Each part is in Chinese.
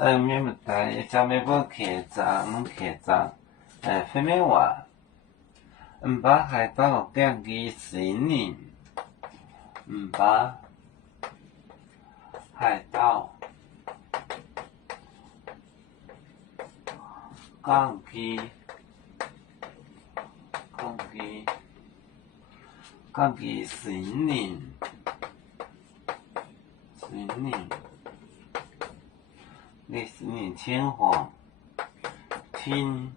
面目台将面部客栈，分面话，把海盗降低心灵，把海盗降低心灵，你心灵天皇，天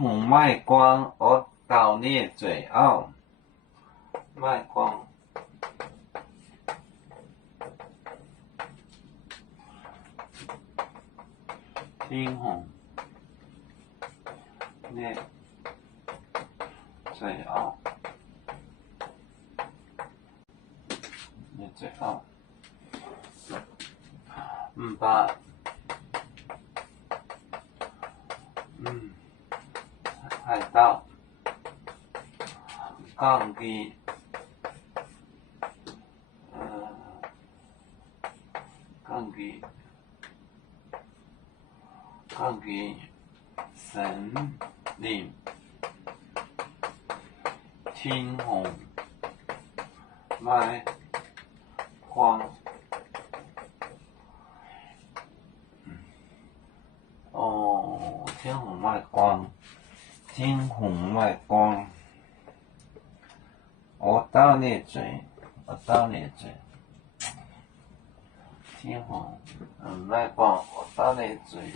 虹卖光，我悼念罪恶，卖光。天虹灭罪恶，灭罪恶，把海盗降低神灵，天虹卖光。天虹卖光，我悼念罪，天虹卖光，我悼念罪，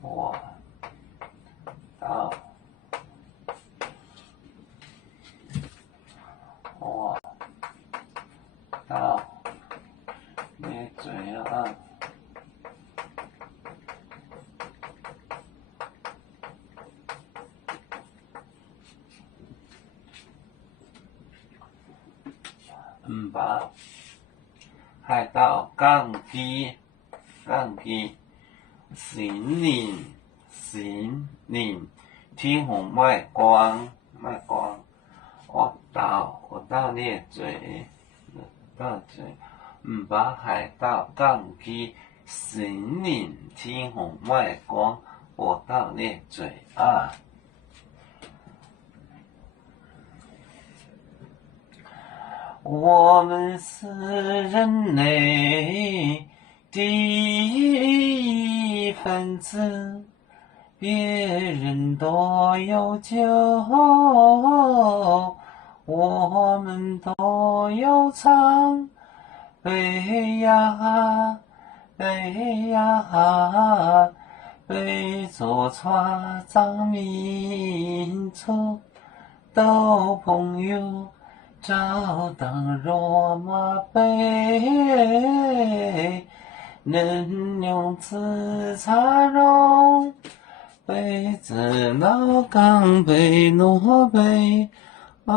我悼念罪啊！把海盗降低心灵，天虹卖光，我悼念罪，把海盗降低心灵，天虹卖光，我悼念罪啊！我们是人类第一分子，别人都有酒，我们都有唱。背呀背着船长民族都朋友。照当罗马杯，能用紫茶容，杯子老钢杯诺杯啊。